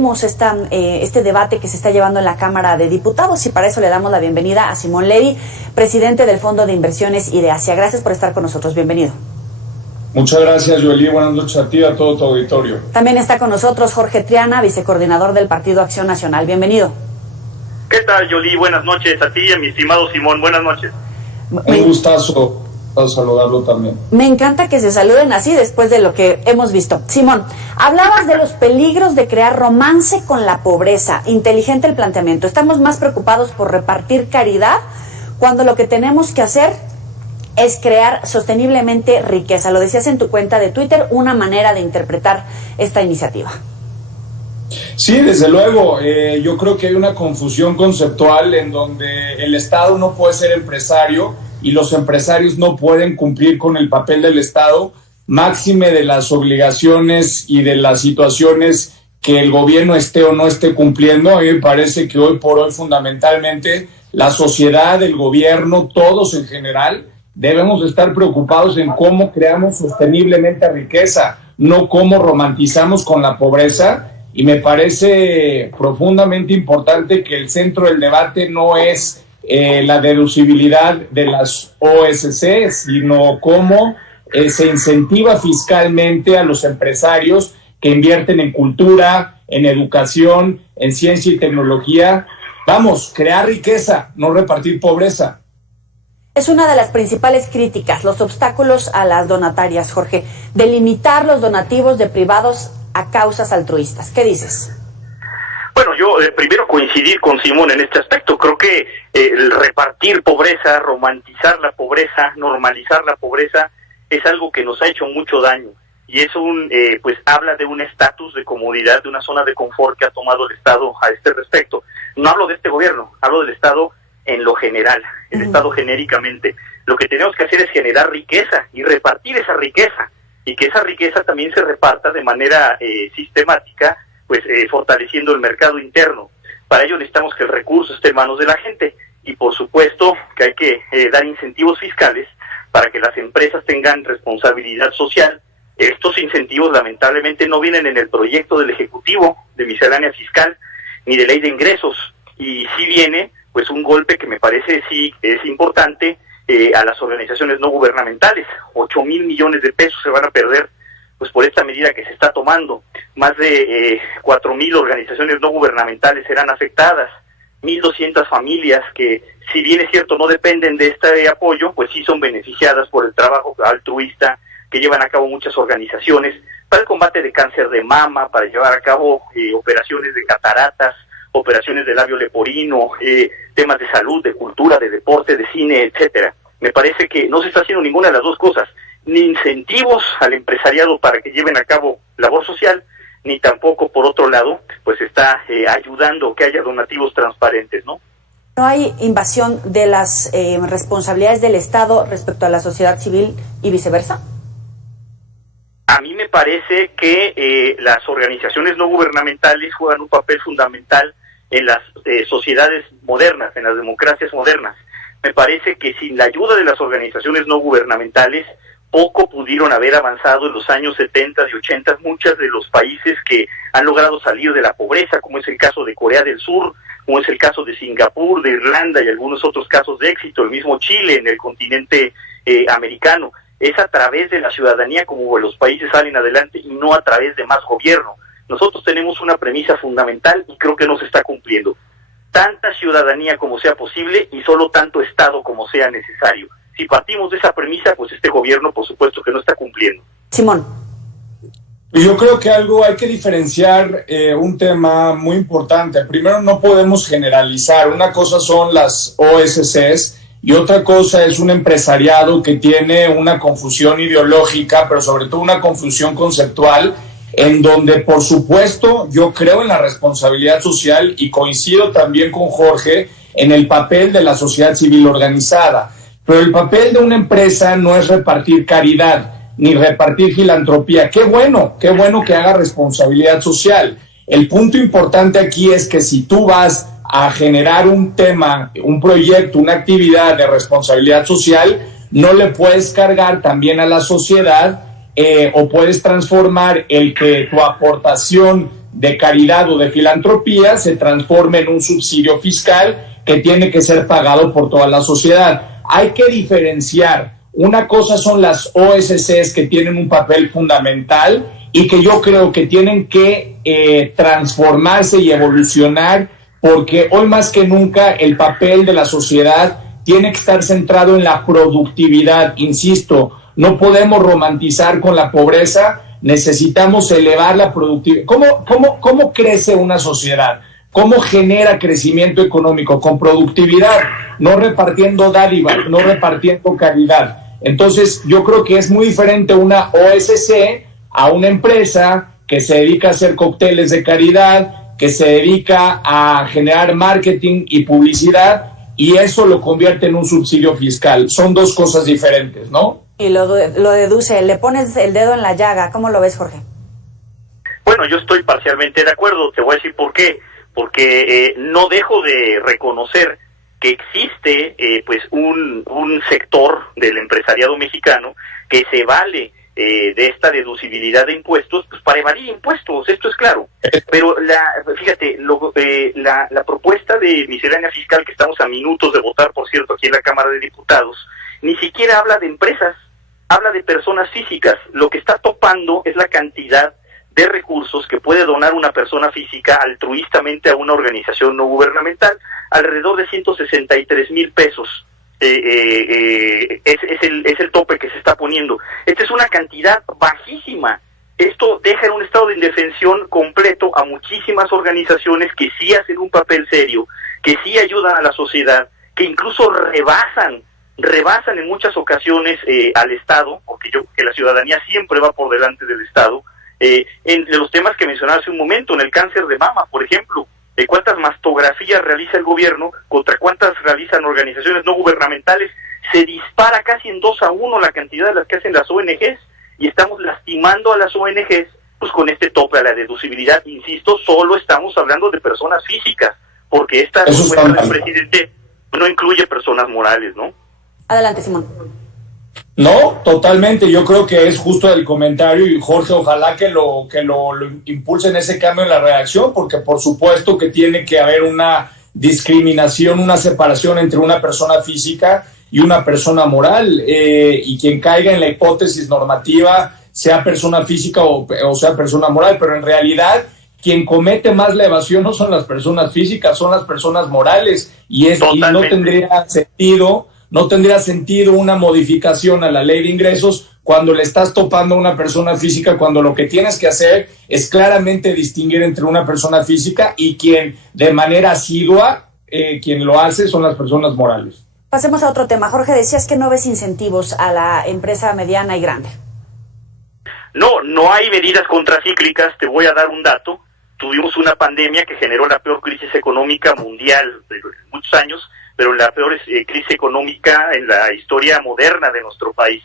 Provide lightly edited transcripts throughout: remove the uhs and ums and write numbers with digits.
vemos este debate que se está llevando en la Cámara de Diputados, y para eso le damos la bienvenida a Simón Levy, presidente del Fondo de Inversiones Ideasia. Gracias por estar con nosotros. Bienvenido. Muchas gracias, Joely. Buenas noches a ti y a todo tu auditorio. También está con nosotros Jorge Triana, vicecoordinador del Partido Acción Nacional. Bienvenido. ¿Qué tal, Joely? Buenas noches a ti y a mi estimado Simón. Buenas noches. Un gustazo saludarlo también. Me encanta que se saluden así después de lo que hemos visto. Simón, hablabas de los peligros de crear romance con la pobreza. Inteligente el planteamiento. Estamos más preocupados por repartir caridad cuando lo que tenemos que hacer es crear sosteniblemente riqueza. Lo decías en tu cuenta de Twitter, una manera de interpretar esta iniciativa. Sí, desde luego. Yo creo que hay una confusión conceptual en donde el Estado no puede ser empresario y los empresarios no pueden cumplir con el papel del Estado, máxime de las obligaciones y de las situaciones que el gobierno esté o no esté cumpliendo. A mí me parece que hoy por hoy fundamentalmente la sociedad, el gobierno, todos en general, debemos estar preocupados en cómo creamos sosteniblemente riqueza, no cómo romantizamos con la pobreza. Y me parece profundamente importante que el centro del debate no es la deducibilidad de las OSC, sino cómo se incentiva fiscalmente a los empresarios que invierten en cultura, en educación, en ciencia y tecnología. Vamos, crear riqueza, no repartir pobreza. Es una de las principales críticas, los obstáculos a las donatarias, Jorge, de limitar los donativos de privados a causas altruistas. ¿Qué dices? Bueno, yo primero coincidir con Simón en este aspecto. Creo que el repartir pobreza, romantizar la pobreza, normalizar la pobreza, es algo que nos ha hecho mucho daño. Y es pues habla de un estatus de comodidad, de una zona de confort que ha tomado el Estado a este respecto. No hablo de este gobierno, hablo del Estado en lo general, el Estado genéricamente. Lo que tenemos que hacer es generar riqueza y repartir esa riqueza, y que esa riqueza también se reparta de manera sistemática, pues fortaleciendo el mercado interno. Para ello necesitamos que el recurso esté en manos de la gente, y por supuesto que hay que dar incentivos fiscales para que las empresas tengan responsabilidad social. Estos incentivos lamentablemente no vienen en el proyecto del Ejecutivo de miscelánea fiscal ni de ley de ingresos, y sí viene pues un golpe que me parece sí es importante a las organizaciones no gubernamentales. 8,000 millones de pesos se van a perder pues por esta medida que se está tomando. Más de 4,000 organizaciones no gubernamentales serán afectadas, 1,200 familias que, si bien es cierto no dependen de este apoyo, pues sí son beneficiadas por el trabajo altruista que llevan a cabo muchas organizaciones para el combate de cáncer de mama, para llevar a cabo operaciones de cataratas, operaciones de labio leporino, temas de salud, de cultura, de deporte, de cine, etcétera. Me parece que no se está haciendo ninguna de las dos cosas, ni incentivos al empresariado para que lleven a cabo labor social, ni tampoco, por otro lado, pues está ayudando que haya donativos transparentes, ¿no? ¿No hay invasión de las responsabilidades del Estado respecto a la sociedad civil y viceversa? A mí me parece que las organizaciones no gubernamentales juegan un papel fundamental en las sociedades modernas, en las democracias modernas. Me parece que sin la ayuda de las organizaciones no gubernamentales, poco pudieron haber avanzado en los años 70 y 80 muchos de los países que han logrado salir de la pobreza, como es el caso de Corea del Sur, como es el caso de Singapur, de Irlanda y algunos otros casos de éxito, el mismo Chile en el continente americano. Es a través de la ciudadanía como los países salen adelante y no a través de más gobierno. Nosotros tenemos una premisa fundamental y creo que no se está cumpliendo. Tanta ciudadanía como sea posible y solo tanto Estado como sea necesario. Si partimos de esa premisa, pues este gobierno por supuesto que no está cumpliendo. Simón. Yo creo que hay que diferenciar un tema muy importante. Primero, no podemos generalizar. Una cosa son las OSCs y otra cosa es un empresariado que tiene una confusión ideológica, pero sobre todo una confusión conceptual, en donde, por supuesto, yo creo en la responsabilidad social y coincido también con Jorge en el papel de la sociedad civil organizada. Pero el papel de una empresa no es repartir caridad ni repartir filantropía. Qué bueno que haga responsabilidad social. El punto importante aquí es que si tú vas a generar un tema, un proyecto, una actividad de responsabilidad social, no le puedes cargar también a la sociedad o puedes transformar el que tu aportación de caridad o de filantropía se transforme en un subsidio fiscal que tiene que ser pagado por toda la sociedad. Hay que diferenciar. Una cosa son las OSCs, que tienen un papel fundamental y que yo creo que tienen que transformarse y evolucionar, porque hoy más que nunca el papel de la sociedad tiene que estar centrado en la productividad. Insisto, no podemos romantizar con la pobreza, necesitamos elevar la productividad. ¿Cómo crece una sociedad? ¿Cómo genera crecimiento económico? Con productividad, no repartiendo dádivas, no repartiendo caridad. Entonces, yo creo que es muy diferente una OSC a una empresa que se dedica a hacer cócteles de caridad, que se dedica a generar marketing y publicidad, y eso lo convierte en un subsidio fiscal. Son dos cosas diferentes, ¿no? Y lo deduce, le pones el dedo en la llaga. ¿Cómo lo ves, Jorge? Bueno, yo estoy parcialmente de acuerdo. Te voy a decir por qué. Porque no dejo de reconocer que existe pues un sector del empresariado mexicano que se vale de esta deducibilidad de impuestos pues para evadir impuestos, esto es claro. Pero fíjate, la propuesta de miscelánea fiscal que estamos a minutos de votar, por cierto, aquí en la Cámara de Diputados, ni siquiera habla de empresas, habla de personas físicas. Lo que está topando es la cantidad de recursos que puede donar una persona física altruistamente a una organización no gubernamental, alrededor de 163,000 pesos. Es el tope que se está poniendo. Esta es una cantidad bajísima. Esto deja en un estado de indefensión completo a muchísimas organizaciones que sí hacen un papel serio, que sí ayudan a la sociedad, que incluso rebasan en muchas ocasiones al Estado, porque yo creo que la ciudadanía siempre va por delante del Estado. En los temas que mencionaba hace un momento, en el cáncer de mama, por ejemplo, cuántas mastografías realiza el gobierno contra cuántas realizan organizaciones no gubernamentales, se dispara casi en 2-1 la cantidad de las que hacen las ONGs, y estamos lastimando a las ONGs pues con este tope a la deducibilidad. Insisto, solo estamos hablando de personas físicas, porque esta propuesta del presidente no incluye personas morales, ¿no? Adelante, Simón. No, totalmente. Yo creo que es justo el comentario, y Jorge, ojalá que lo impulsen ese cambio en la redacción, porque por supuesto que tiene que haber una discriminación, una separación entre una persona física y una persona moral, y quien caiga en la hipótesis normativa, sea persona física o sea persona moral, pero en realidad quien comete más la evasión no son las personas físicas, son las personas morales, y no tendría sentido una modificación a la ley de ingresos cuando le estás topando a una persona física, cuando lo que tienes que hacer es claramente distinguir entre una persona física y quien de manera asidua, quien lo hace son las personas morales. Pasemos a otro tema. Jorge, decías que no ves incentivos a la empresa mediana y grande. No hay medidas contracíclicas. Te voy a dar un dato. Tuvimos una pandemia que generó la peor crisis económica mundial de muchos años, pero la peor crisis económica en la historia moderna de nuestro país.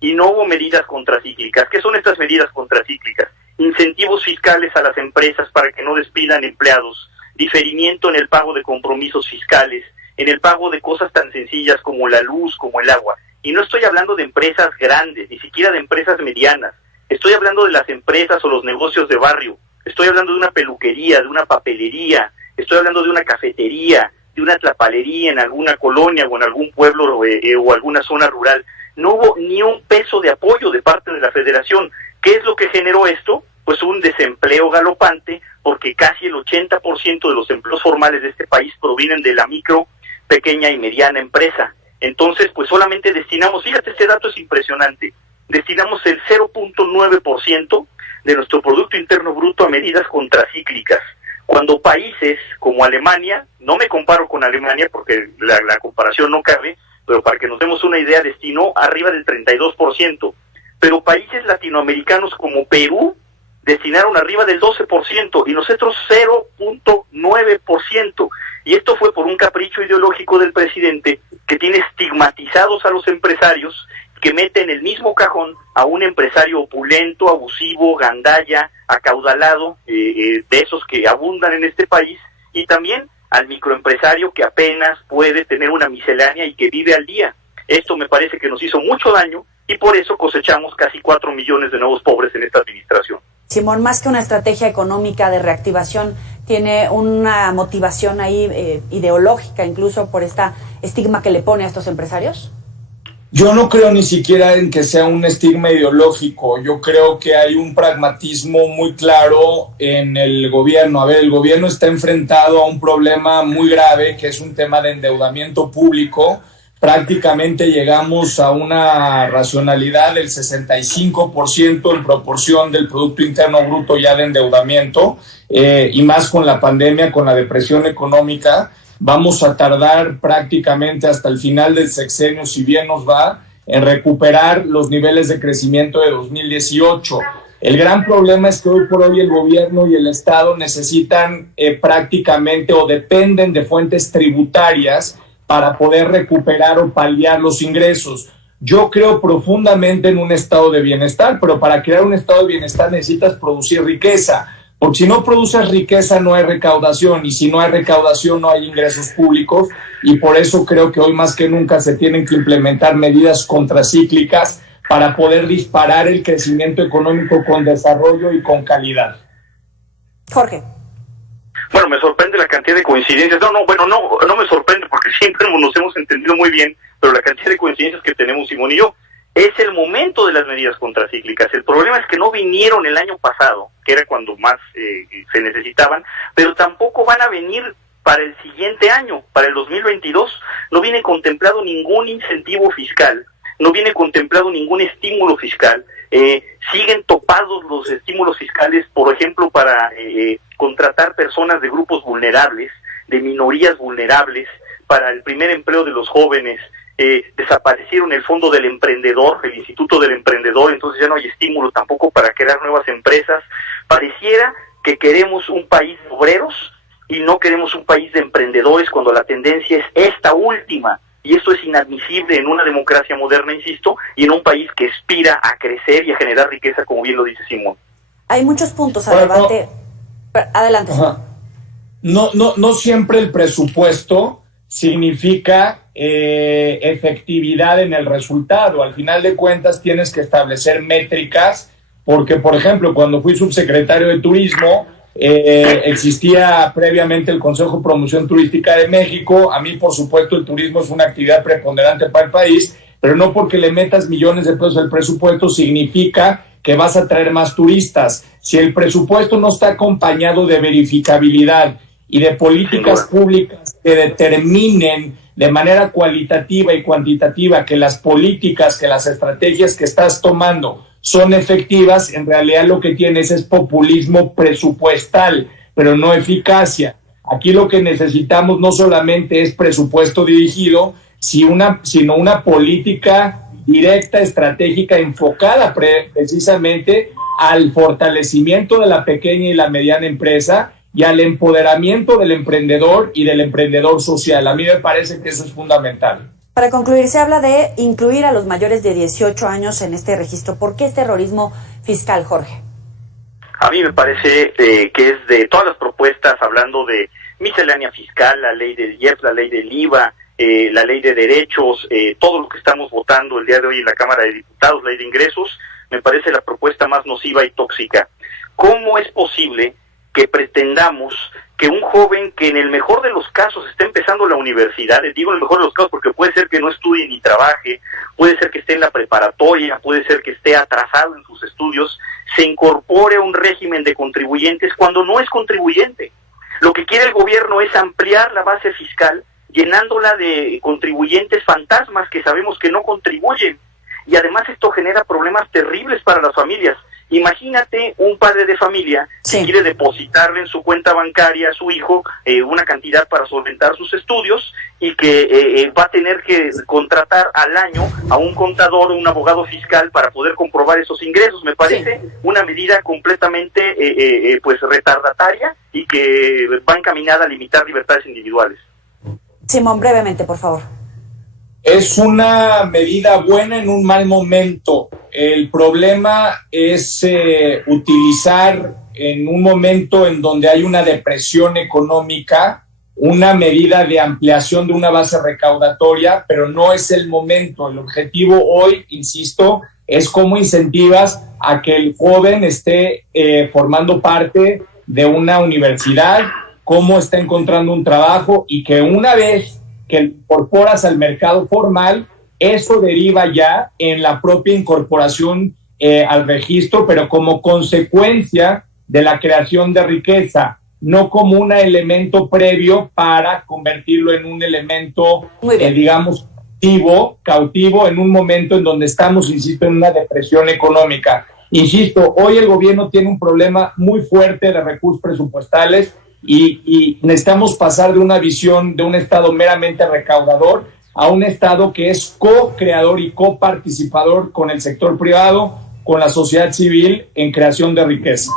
Y no hubo medidas contracíclicas. ¿Qué son estas medidas contracíclicas? Incentivos fiscales a las empresas para que no despidan empleados, diferimiento en el pago de compromisos fiscales, en el pago de cosas tan sencillas como la luz, como el agua. Y no estoy hablando de empresas grandes, ni siquiera de empresas medianas. Estoy hablando de las empresas o los negocios de barrio. Estoy hablando de una peluquería, de una papelería. Estoy hablando de una cafetería, de una tlapalería en alguna colonia o en algún pueblo o alguna zona rural. No hubo ni un peso de apoyo de parte de la Federación. ¿Qué es lo que generó esto? Pues un desempleo galopante, porque casi el 80% de los empleos formales de este país provienen de la micro, pequeña y mediana empresa. Entonces, pues solamente destinamos, fíjate, este dato es impresionante, destinamos el 0.9% de nuestro Producto Interno Bruto a medidas contracíclicas, cuando países como Alemania, no me comparo con Alemania porque la comparación no cabe, pero para que nos demos una idea, destinó arriba del 32%, pero países latinoamericanos como Perú destinaron arriba del 12% y nosotros 0.9%. Y esto fue por un capricho ideológico del presidente que tiene estigmatizados a los empresarios, que mete en el mismo cajón a un empresario opulento, abusivo, gandalla, acaudalado, de esos que abundan en este país, y también al microempresario que apenas puede tener una miscelánea y que vive al día. Esto me parece que nos hizo mucho daño y por eso cosechamos casi 4 millones de nuevos pobres en esta administración. Simón, más que una estrategia económica de reactivación, tiene una motivación ahí ideológica, incluso por esta estigma que le pone a estos empresarios? Yo no creo ni siquiera en que sea un estigma ideológico. Yo creo que hay un pragmatismo muy claro en el gobierno. A ver, el gobierno está enfrentado a un problema muy grave, que es un tema de endeudamiento público. Prácticamente llegamos a una racionalidad del 65% en proporción del Producto Interno Bruto ya de endeudamiento, y más con la pandemia, con la depresión económica. Vamos a tardar prácticamente hasta el final del sexenio, si bien nos va, en recuperar los niveles de crecimiento de 2018. El gran problema es que hoy por hoy el gobierno y el Estado necesitan prácticamente o dependen de fuentes tributarias para poder recuperar o paliar los ingresos. Yo creo profundamente en un estado de bienestar, pero para crear un estado de bienestar necesitas producir riqueza, porque si no produces riqueza no hay recaudación, y si no hay recaudación no hay ingresos públicos, y por eso creo que hoy más que nunca se tienen que implementar medidas contracíclicas para poder disparar el crecimiento económico con desarrollo y con calidad. Jorge. Bueno, me sorprende la cantidad de coincidencias. No me sorprende porque siempre nos hemos entendido muy bien, pero la cantidad de coincidencias que tenemos Simón y yo. Es el momento de las medidas contracíclicas. El problema es que no vinieron el año pasado, que era cuando más se necesitaban, pero tampoco van a venir para el siguiente año, para el 2022. No viene contemplado ningún incentivo fiscal, no viene contemplado ningún estímulo fiscal. Siguen topados los estímulos fiscales, por ejemplo, para contratar personas de grupos vulnerables, de minorías vulnerables, para el primer empleo de los jóvenes. Desaparecieron el Fondo del Emprendedor, el Instituto del Emprendedor, entonces ya no hay estímulo tampoco para crear nuevas empresas. Pareciera que queremos un país de obreros y no queremos un país de emprendedores, cuando la tendencia es esta última. Y esto es inadmisible en una democracia moderna, insisto, y en un país que aspira a crecer y a generar riqueza, como bien lo dice Simón. Hay muchos puntos a debate. Adelante. No siempre el presupuesto significa efectividad en el resultado. Al final de cuentas tienes que establecer métricas, porque, por ejemplo, cuando fui subsecretario de Turismo, existía previamente el Consejo de Promoción Turística de México. A mí, por supuesto, el turismo es una actividad preponderante para el país, pero no porque le metas millones de pesos al presupuesto significa que vas a traer más turistas. Si el presupuesto no está acompañado de verificabilidad y de políticas públicas que determinen de manera cualitativa y cuantitativa que las políticas, que las estrategias que estás tomando son efectivas, en realidad lo que tienes es populismo presupuestal, pero no eficacia. Aquí lo que necesitamos no solamente es presupuesto dirigido, sino una política directa, estratégica, enfocada precisamente al fortalecimiento de la pequeña y la mediana empresa y al empoderamiento del emprendedor y del emprendedor social. A mí me parece que eso es fundamental. Para concluir, se habla de incluir a los mayores de 18 años en este registro. ¿Por qué este terrorismo fiscal, Jorge? A mí me parece que es de todas las propuestas, hablando de miscelánea fiscal, la ley del IEPS, la ley del IVA, la ley de derechos, todo lo que estamos votando el día de hoy en la Cámara de Diputados, ley de ingresos, me parece la propuesta más nociva y tóxica. ¿Cómo es posible que pretendamos que un joven que en el mejor de los casos esté empezando la universidad, digo en el mejor de los casos porque puede ser que no estudie ni trabaje, puede ser que esté en la preparatoria, puede ser que esté atrasado en sus estudios, se incorpore a un régimen de contribuyentes cuando no es contribuyente? Lo que quiere el gobierno es ampliar la base fiscal, llenándola de contribuyentes fantasmas que sabemos que no contribuyen, y además esto genera problemas terribles para las familias. Imagínate un padre de familia que quiere depositarle en su cuenta bancaria a su hijo una cantidad para solventar sus estudios, y que va a tener que contratar al año a un contador o un abogado fiscal para poder comprobar esos ingresos. Me parece una medida completamente retardataria y que va encaminada a limitar libertades individuales. Simón, brevemente, por favor. Es una medida buena en un mal momento. El problema es utilizar en un momento en donde hay una depresión económica una medida de ampliación de una base recaudatoria, pero no es el momento. El objetivo hoy, insisto, es cómo incentivas a que el joven esté formando parte de una universidad, cómo está encontrando un trabajo, y que una vez que incorporas al mercado formal, eso deriva ya en la propia incorporación al registro, pero como consecuencia de la creación de riqueza, no como un elemento previo para convertirlo en un elemento, digamos, cautivo en un momento en donde estamos, insisto, en una depresión económica. Insisto, hoy el gobierno tiene un problema muy fuerte de recursos presupuestales y necesitamos pasar de una visión de un Estado meramente recaudador a un Estado que es co-creador y coparticipador con el sector privado, con la sociedad civil en creación de riqueza.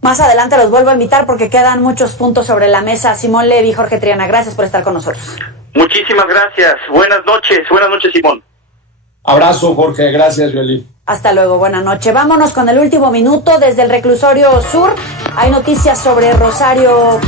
Más adelante los vuelvo a invitar porque quedan muchos puntos sobre la mesa. Simón Levy, Jorge Triana, gracias por estar con nosotros. Muchísimas gracias. Buenas noches, Simón. Abrazo, Jorge. Gracias, Yoli. Hasta luego, buenas noches. Vámonos con el último minuto. Desde el reclusorio sur hay noticias sobre Rosario